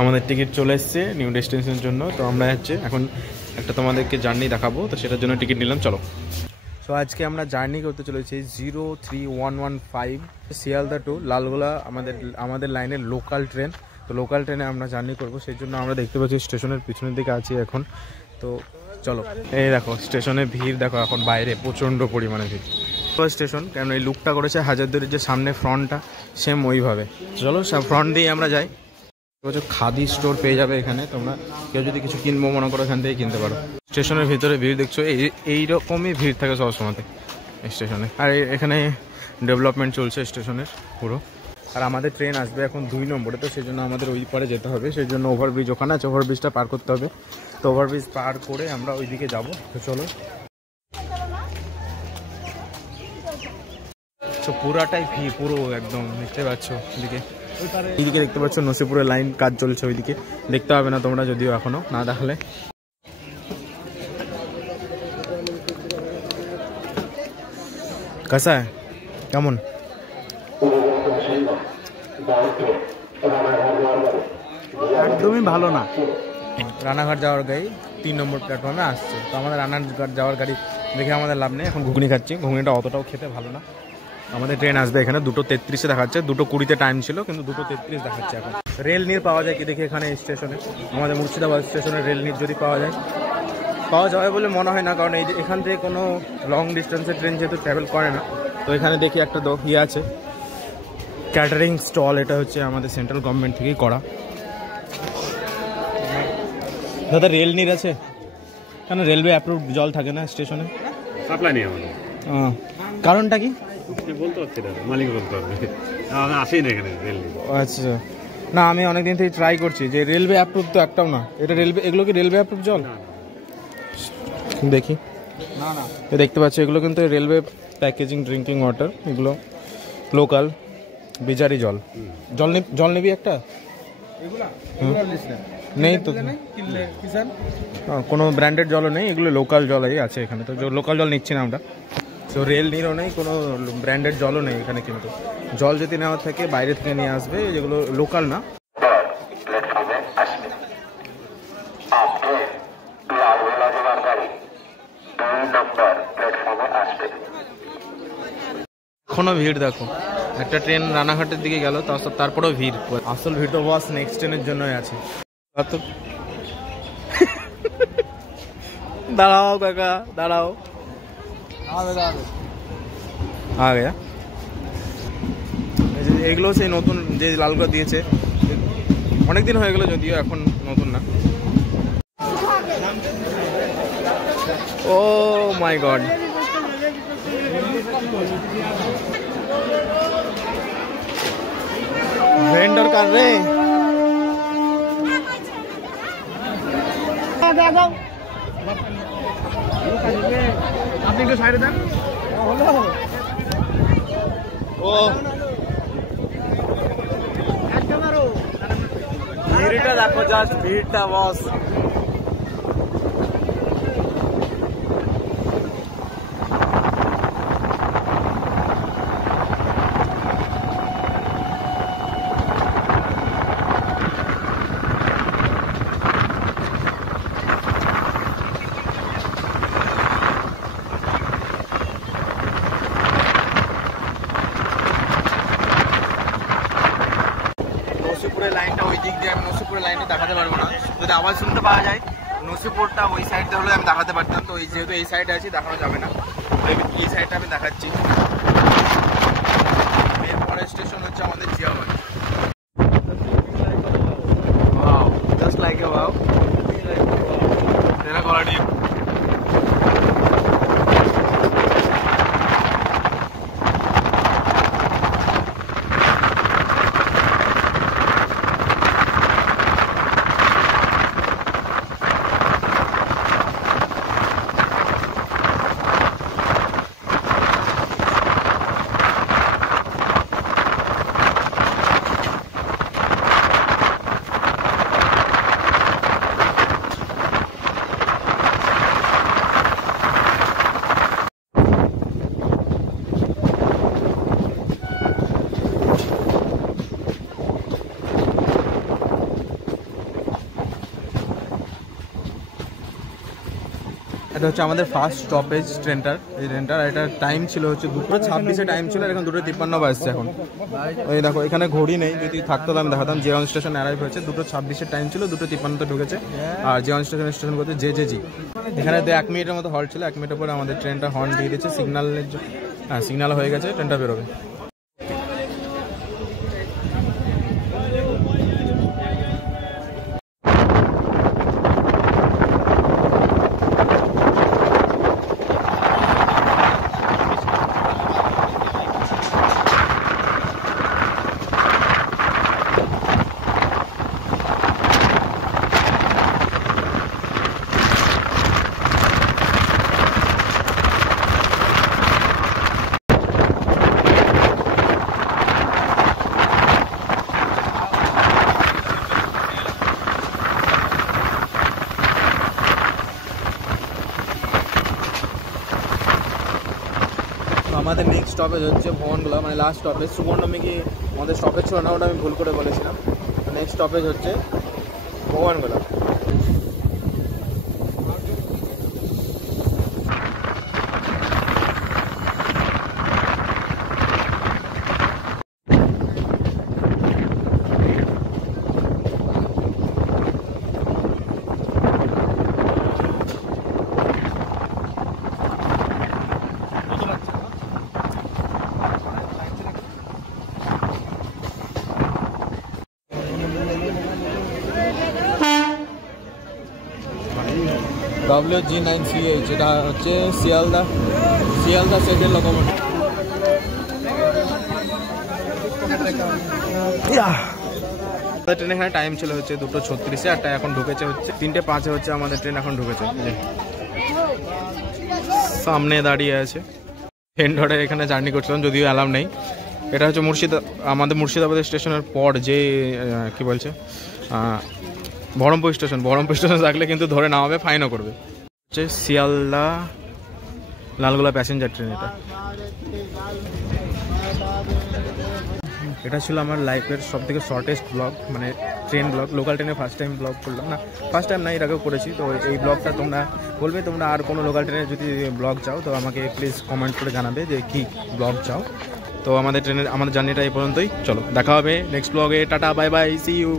আমাদের টিকিট চলে এসছে নিউ ডেস্টিনেশনের জন্য। তো আমরা হচ্ছে এখন একটা তোমাদেরকে জার্নি দেখাবো, তো সেটার জন্য টিকিট নিলাম, চলো। তো আজকে আমরা জার্নি করতে চলেছি 03115 শিয়ালদা টু লালগোলা, আমাদের লাইনের লোকাল ট্রেন। তো লোকাল ট্রেনে আমরা জার্নি করব, সেই জন্য আমরা দেখতে পাচ্ছি স্টেশনের পিছনের দিকে আছি এখন। তো চলো, এই দেখো স্টেশনে ভিড় দেখো, এখন বাইরে প্রচণ্ড পরিমাণে ভিড়। স্টেশন কেন এই লুকটা করেছে হাজারদুয়ারির যে সামনে ফ্রন্টটা সেম ওইভাবে। চলো ফ্রন্ট দিয়ে আমরা যাই। খাদি স্টোর পেয়ে যাবে এখানে, তোমরা কেউ যদি কিছু কিনবো মনে করো এখান থেকে কিনতে পারো। স্টেশনের ভিতরে ভিড় দেখছো, এইরকমই ভিড় থাকে সবসময়তে স্টেশনে। আর এখানে ডেভেলপমেন্ট চলছে স্টেশনের পুরো। আর আমাদের ট্রেন আসবে এখন 2 নম্বরে, তো সেই জন্য আমাদের ওই পারে যেতে হবে। সেই জন্য ওভারব্রিজ ওখানে আছে, ওভারব্রিজটা পার করতে হবে। তো ওভারব্রিজ পার করে আমরা ওইদিকে যাবো। তো চলো, তো পুরাটাই ভিড়, পুরো একদম দেখতে পাচ্ছ এইদিকে দেখতে পাচ্ছ নসিপুরের লাইন কাজ চলছে, ওইদিকে দেখতে হবে না তোমরা যদিও এখনো না দেখালে। কাসা কেমন? একদমই ভালো না। রানাঘাট যাওয়ার গাড়ি 3 নম্বর প্ল্যাটফর্মে আসছে। তো আমাদের রানাঘাট যাওয়ার গাড়ি দেখে আমাদের লাভ নেই, এখন ঘুগনি খাচ্ছি। ঘুগনিটা অতটাও খেতে ভালো না। আমাদের ট্রেন আসবে এখানে 2:33-এ দেখাচ্ছে, 2:20-তে টাইম ছিল কিন্তু 2:33 দেখাচ্ছে এখন। রেল নির পাওয়া যায় কি দেখি এখানে স্টেশনে, আমাদের মুর্শিদাবাদ স্টেশনে রেল নির যদি পাওয়া যাবে বলে মনে হয় না, কারণ এখান থেকে কোনো লং ডিস্টেন্সের ট্রেন যেহেতু ট্রাভেল করে না। তো এখানে দেখি একটা ইয়ে আছে ক্যাটারিং স্টল, এটা হচ্ছে আমাদের সেন্ট্রাল গভর্নমেন্ট থেকেই করা। দাদা রেল নির আছে কেন? রেলওয়ে অ্যাপ্রুভ জল থাকে না স্টেশনে, সাপ্লাই নেই আমাদের। কারণটা কি বলতে পারছি না, মালিক বলতে পারবে, আসেই না এখানে রেল। আচ্ছা না, আমি অনেকদিন থেকে ট্রাই করছি যে রেলওয়ে অ্যাপ্রুভ তো একটাও না। এটা রেলওয়ে, এগুলো কি রেলওয়ে অ্যাপ্রুভ জল? দেখি না না, দেখতে পাচ্ছি এগুলো কিন্তু রেলওয়ে প্যাকেজিং ড্রিঙ্কিং ওয়াটার, এগুলো লোকাল বিজারি জল। জল নিবি একটা? নেই তো কোনো ব্র্যান্ডেড জলও নেই, এগুলো লোকাল জলই আছে এখানে। তো লোকাল জল নিচ্ছি না আমরা। তো রেল নিরও নেই, কোনো ব্র্যান্ডেড জলও নেই এখানে। কিন্তু জল যদি নেওয়া থাকে বাইরে থেকে নিয়ে আসবে, যেগুলো লোকাল না। এখনো ভিড় দেখো, একটা ট্রেন রানাঘাটের দিকে গেল, তারপরেও ভিড়। আসল ভিড় তো বাস নেক্সট ট্রেনের জন্যই আছে। দাঁড়াও কাকা, দাঁড়াও। এগুলো সেই নতুন যে লালগোলা দিয়েছে, অনেকদিন হয়ে গেল যদিও, এখন নতুন না। ও মাই গড, ভেন্ডর কার রে? আপনি একটু সাইডে দেন। ও ভিড়টা দেখো, জাস্ট ভিড়টা বস। নসিপুরের লাইনটা ওই দিক দিয়ে, আমি নসিপুরের লাইনে দেখাতে পারবো না। যদি আওয়াজ শুনতে পাওয়া যায়, নসিপুরটা ওই সাইডটা হলে আমি দেখাতে পারতাম। তো যেহেতু এই সাইডে আছি দেখানো যাবে না, এই সাইডটা আমি দেখাচ্ছি। এরপরে স্টেশন হচ্ছে আমাদের জিয়াবাদ। জাস্ট লাইক এ ওয়াও, তেরা কোয়ালিটি। এটা হচ্ছে আমাদের ফার্স্ট স্টপেজ ট্রেনটার, এই ট্রেনটার। এটার টাইম ছিল হচ্ছে 2:26 টাইম ছিল, এখন 2:53 বাজছে এখন। ওই দেখো এখানে ঘড়ি নেই, যদি থাকতো আমি দেখাতাম। জিয়ন স্টেশন অ্যারাইভ হয়েছে, 2:26 টাইম ছিল, 2:53 ঢুকেছে। আর জিয়ন স্টেশন করতে জেজেজি। এখানে 1 মিনিটের মতো হল্ট ছিল, 1 মিনিটের পরে আমাদের ট্রেনটা হর্ন দিয়ে দিচ্ছে সিগন্যালের। হ্যাঁ, সিগন্যাল হয়ে গেছে, ট্রেনটা বেরোবে। আমাদের নেক্সট স্টপেজ হচ্ছে ভবনগোলা, মানে লাস্ট স্টপেজ। সুবর্ণমুখী আমাদের স্টপেজ ছিল না, ওটা আমি ভুল করে বলেছিলাম। নেক্সট স্টপেজ হচ্ছে ভবনগোলা। WG9CH, এটা হচ্ছে শিয়ালদা সেটের লোকোমোটিভ। ট্রেন এখানে টাইম ছিল হচ্ছে 2:36, আর এখন ঢুকেছে হচ্ছে 3:05 হচ্ছে আমাদের ট্রেন এখন ঢুকেছে। সামনে দাঁড়িয়ে আছে ট্রেন ধরে এখানে জার্নি করছিলাম, যদিও অ্যালার্ম নেই। এটা হচ্ছে আমাদের মুর্শিদাবাদ স্টেশনের পর যে কি বলছে বহরমপুর স্টেশন থাকলে কিন্তু ধরে নামাবে, ফাইনও করবে। হচ্ছে শিয়ালদা লালগোলা প্যাসেঞ্জার ট্রেন। এটা ছিল আমার লাইফের সবথেকে শর্টেস্ট ব্লগ, মানে ট্রেন ব্লগ। লোকাল ট্রেনে ফার্স্ট টাইম ব্লগ করলাম, না ফার্স্ট টাইম না, এর আগেও করেছি। তো এই ব্লগটা তোমরা বলবে তোমরা আর কোনো লোকাল ট্রেনে যদি ব্লগ চাও তো আমাকে প্লিজ কমেন্ট করে জানাবে যে কী ব্লগ চাও। তো আমাদের জার্নিটা এই পর্যন্তই। চলো দেখা হবে নেক্সট ব্লগে। Tata, bye bye, see you.